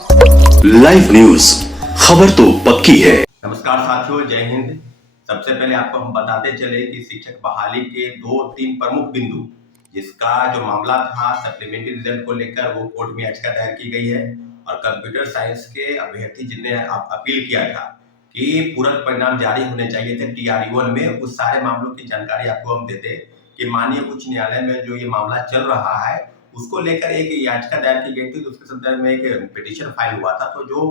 Live news, खबर तो पक्की है। नमस्कार साथियों, जय हिंद। सबसे पहले आपको हम बताते चले कि शिक्षक बहाली के 2-3 प्रमुख बिंदु, जिसका जो मामला था सप्लीमेंट्री रिजल्ट को लेकर, वो कोर्ट में याचिका दायर की गई है। और कंप्यूटर साइंस के अभ्यर्थी जिनने अपील किया था कि पूरक परिणाम जारी होने चाहिए थे TRE-1 में, उस सारे मामलों की जानकारी आपको हम देते कि माननीय उच्च न्यायालय में जो ये मामला चल रहा है उसको लेकर एक याचिका दायर की गई थी। तो उसके संदर्भ में एक पिटीशन फाइल हुआ था। तो जो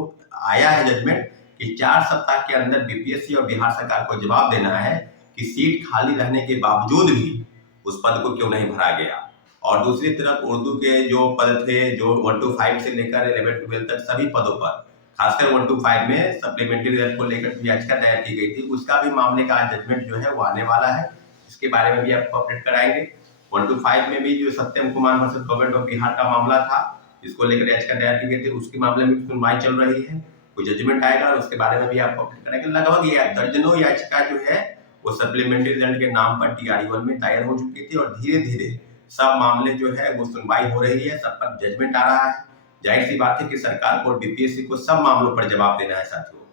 आया है जजमेंट कि 4 सप्ताह के अंदर बीपीएससी और बिहार सरकार को जवाब देना है कि सीट खाली रहने के बावजूद भी उस पद को क्यों नहीं भरा गया। और दूसरी तरफ उर्दू के जो पद थे, जो 1 to 5 से लेकर 11-12 तक सभी पदों पर, खासकर 1 to 5 में सप्लीमेंट्री रिजल्ट को लेकर जो याचिका दायर की गई थी, उसका भी मामले का जजमेंट जो है वो आने वाला है। इसके बारे में भी आपको अपडेट कराएंगे। 1 to 5 में भी जो Satyam Kumar versus government of Bihar का मामला था, इसको लेकर याचिका दायर की गई थी, उसके मामले में सुनवाई चल रही है। कोई जजमेंट आएगा और उसके बारे में भी आपको अपडेट करेंगे। लगभग ये दर्जनों याचिका जो है वो सप्लीमेंट्री रिजल्ट के नाम पर TRE-1 में दायर हो चुकी थी और धीरे धीरे सब मामले जो है वो सुनवाई हो रही है, सब पर जजमेंट आ रहा है। जाहिर सी बात है कि सरकार को बीपीएससी को सब मामलों पर जवाब देना है। साथियों,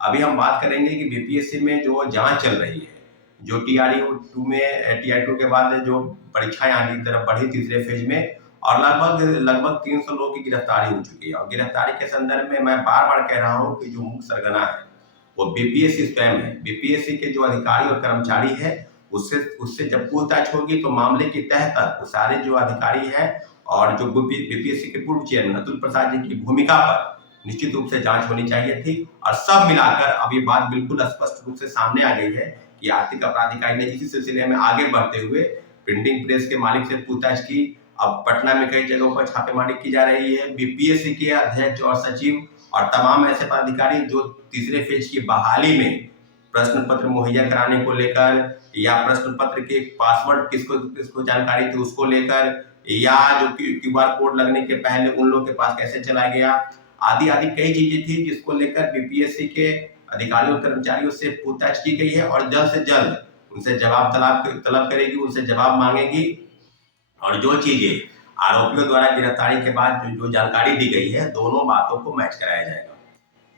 अभी हम बात करेंगे कि बीपीएससी में जो जांच चल रही है, जो TRE-2 में, TRE-2 के बाद जो परीक्षाएं आगे की तरफ बढ़ी तीसरे फेज में, और लगभग 300 लोगों की गिरफ्तारी हो चुकी है। और गिरफ्तारी के संदर्भ में मैं बार बार कह रहा हूं कि जो मुख्य सरगना है वो बीपीएससी स्वयं है। बीपीएससी के जो अधिकारी और कर्मचारी है, उससे उससे जब पूछताछ होगी तो मामले की तह तक वो सारे जो अधिकारी हैं और जो बीपीएससी के पूर्व चेयरमैन अतुल प्रसाद जी की भूमिका पर निश्चित रूप से जांच होनी चाहिए थी। और सब मिलाकर अब ये बात बिल्कुल स्पष्ट रूप से सामने आ गई है कि आर्थिक अपराध इकाई ने इसी सिलसिले में आगे बढ़ते हुए प्रिंटिंग प्रेस के मालिक से पूछताछ की। अब पटना में कई जगहों पर छापेमारी की जा रही है। बीपीएससी के अध्यक्ष और सचिव और तमाम ऐसे पदाधिकारी जो तीसरे फेज की बहाली में प्रश्न पत्र मुहैया कराने को लेकर, या प्रश्न पत्र के पासवर्ड किसको किसको जानकारी थी उसको लेकर, या जो QR कोड लगने के पहले उन लोगों के पास कैसे चला गया, आदि आदि कई चीजें थी जिसको लेकर बीपीएससी के अधिकारियों और कर्मचारियों से पूछताछ की गई है और जल्द से जल्द उनसे जवाब तलब करेगी, उनसे जवाब मांगेगी। और जो चीजें आरोपियों द्वारा गिरफ्तारी के बाद जो जानकारी दी गई है, दोनों बातों को मैच कराया जाएगा।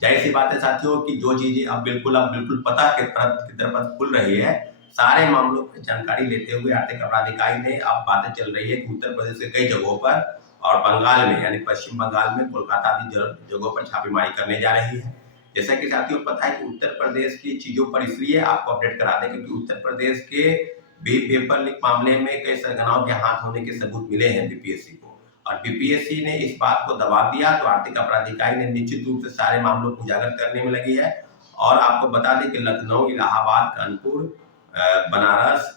जाहिर सी बात है साथियों कि जो चीजें अब बिल्कुल पता की तरफ खुल रही है, सारे मामलों पर जानकारी लेते हुए आर्थिक अपराध इकाई ने अब बातें चल रही है कि उत्तर प्रदेश के कई जगहों पर और बंगाल में, यानी पश्चिम बंगाल में, कोलकाता आदि जगहों पर छापेमारी करने जा रही है। जैसा कि साथियों पता है कि उत्तर प्रदेश की चीजों पर इसलिए आपको अपडेट करा दें क्योंकि उत्तर प्रदेश के भी पेपर लीक मामले में कई सरगनाओं के हाथ होने के सबूत मिले हैं बीपीएससी को। और बीपीएससी ने इस बात को दबा दिया तो आर्थिक अपराध इकाई ने निश्चित रूप से सारे मामलों को उजागर करने में लगी है। और आपको बता दें कि लखनऊ, इलाहाबाद, कानपुर, बनारस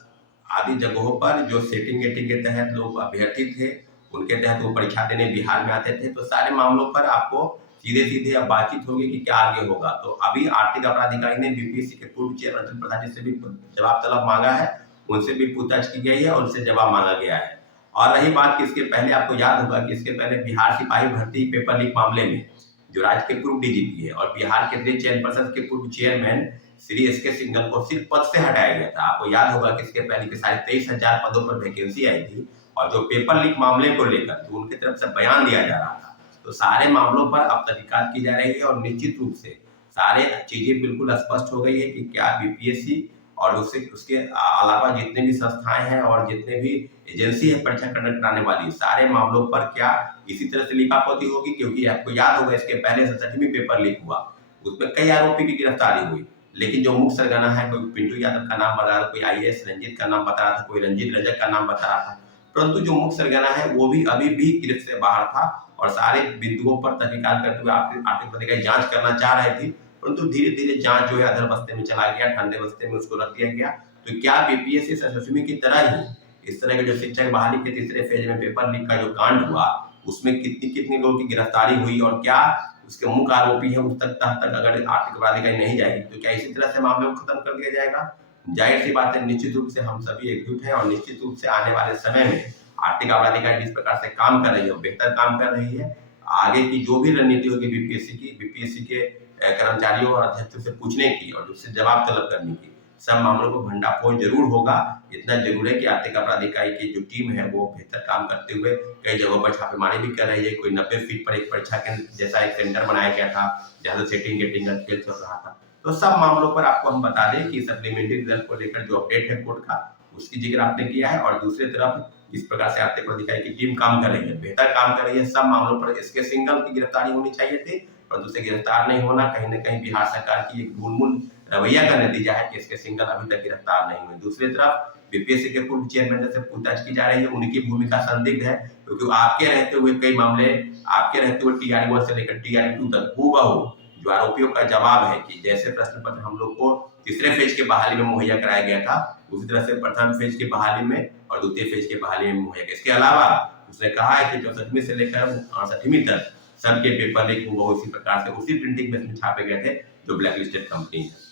आदि जगहों पर जो सेटिंग एटिंग के तहत लोग अभ्यर्थी थे, उनके तहत वो परीक्षा देने बिहार में आते थे। तो सारे मामलों पर आपको सीधे सीधे अब बातचीत होगी कि क्या आगे होगा। तो अभी आर्थिक अपराध इकाई ने बीपीएससी के पूर्व चेयरमैन अतुल प्रसाद जी से भी जवाब तलब मांगा है, उनसे भी पूछताछ की गई है और उनसे जवाब मांगा गया है। और रही बात कि इसके पहले आपको याद होगा कि इसके पहले बिहार सिपाही भर्ती पेपर लीक मामले में जो राज्य के पूर्व डीजीपी है और बिहार केंद्रीय चयन पर्षद के पूर्व चेयरमैन श्री एस के सिंघल को सिर्फ पद से हटाया गया था। आपको याद होगा कि इसके पहले के 23,500 पदों पर वैकेंसी आई थी और जो पेपर लीक मामले को लेकर जो उनकी तरफ से बयान दिया जा रहा था, तो सारे मामलों पर अब तहकीकात की जा रही है और निश्चित रूप से सारे चीजें बिल्कुल स्पष्ट हो गई है कि क्या बीपीएससी और उसके अलावा जितने भी संस्थाएं हैं और जितने भी एजेंसी है परीक्षा कंडक्ट कराने वाली, सारे मामलों पर क्या इसी तरह से लिपापोती होगी। क्योंकि आपको याद होगा इसके पहले 67वीं पेपर लीक हुआ, उसमें कई आरोपी की गिरफ्तारी हुई, लेकिन जो मुख्य सरगना है, कोई पिंटू यादव का नाम बता रहा था, कोई IAS रंजीत का नाम बता रहा था, कोई रंजीत रजक का नाम बता रहा था, परंतु जो मुख्य सरगना है वो भी अभी भी गिरफ्त से बाहर था और सारे बिंदुओं पर तहकीकात करते हुए आर्थिक अपराध की जांच करना चाह रहे थे, परंतु धीरे धीरे जांच जो है अधर बस्ते में चला गया, ठंडे बस्ते में उसको रख दिया गया। तो क्या बीपीएससी 67वीं की तरह ही इस तरह के जो शिक्षक बहाली के तीसरे फेज में पेपर लीक का जो कांड हुआ, उसमें कितनी कितनी लोगों की गिरफ्तारी हुई और क्या उसके मुख्य आरोपी है उस तक अगर आर्थिक अपराध इकाई नहीं जाएगी तो क्या इसी तरह से मामले को खत्म कर दिया जाएगा। जाहिर सी बात है, निश्चित रूप से हम सभी एकजुट हैं और निश्चित रूप से आने वाले समय में आर्थिक अपराध इकाई जिस प्रकार से काम कर रही है, बेहतर काम कर रही है। आगे की जो भी रणनीति होगी बीपीएससी के कर्मचारियों और अध्यक्षों से पूछने की और उससे जवाब तलब करने की, सब मामलों पर भंडाफोड़ जरूर होगा। इतना जरूर है कि आर्थिक अपराध इकाई की जो टीम है वो बेहतर काम करते हुए कई जगहों पर छापेमारी भी कर रही है। कोई 90 फीट पर एक परीक्षा केंद्र जैसा एक सेंटर बनाया गया था जहां से सेटिंग गेटिंग का खेल चल रहा था। तो सब मामलों पर आपको हम बता दें कि सप्लीमेंट्री रिजल्ट को लेकर जो अपडेट है कोर्ट का, उसकी जिक्र आपने किया है। और दूसरी तरफ जिस प्रकार से आर्थिक अपराध इकाई की टीम काम कर रही है, बेहतर काम कर रही है, सब मामलों पर इसके सिंगल की गिरफ्तारी होनी चाहिए थी, परंतु उसे गिरफ्तार नहीं होना कहीं न कहीं बिहार सरकार की एक ढूंढ रवैया का नतीजा है कि इसके सिंगल अभी तक गिरफ्तार नहीं हुए। दूसरी तरफ बीपीएससी के पूर्व चेयरमैन से पूछताछ की जा रही है, उनकी भूमिका संदिग्ध है, क्योंकि आपके रहते हुए कई मामले, आपके रहते हुए टीआर1 से लेकर टीआर2 तक हूबहू जो आरोपियों का जवाब है कि जैसे प्रश्न पत्र हम लोग को तीसरे फेज के बहाली में मुहैया कराया गया था, उसी तरह से प्रथम फेज की बहाली में और द्वितीय फेज की बहाली में मुहैया। इसके अलावा उसने कहा है कि 64वीं से लेकर 68वीं तक सबके पेपर लीक हुआ उसी प्रकार से उसी प्रिंटिंग प्रेस में छापे गए थे जो ब्लैक लिस्टेड कंपनी है।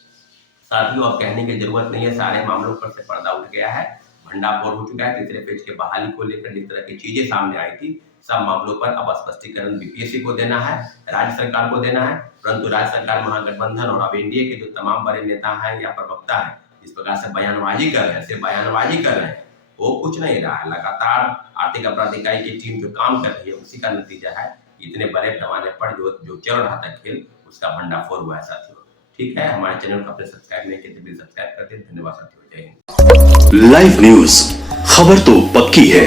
साथियों, अब कहने की जरूरत नहीं है, सारे मामलों पर से पर्दा उठ गया है, भंडाफोड़ हो चुका है। तीसरे फेज के बहाली को लेकर जिस तरह की चीजें सामने आई थी, सब मामलों पर अब स्पष्टीकरण बीपीएससी को देना है, राज्य सरकार को देना है। परंतु राज्य सरकार, महागठबंधन और अब एनडीए के जो तमाम बड़े नेता हैं या प्रवक्ता हैं, इस प्रकार से बयानबाजी कर रहे हैं, वो कुछ नहीं रहा है। लगातार आर्थिक अपराध इकाई की टीम जो काम कर रही है, उसी का नतीजा है इतने बड़े पैमाने पर जो चल रहा था खेल, उसका भंडाफोड़ हुआ है साथियों। ठीक है, हमारे चैनल को आपने सब्सक्राइब नहीं किया तो प्लीज सब्सक्राइब कर दें। धन्यवाद साथियों, जय हिंद। लाइव न्यूज, खबर तो पक्की है।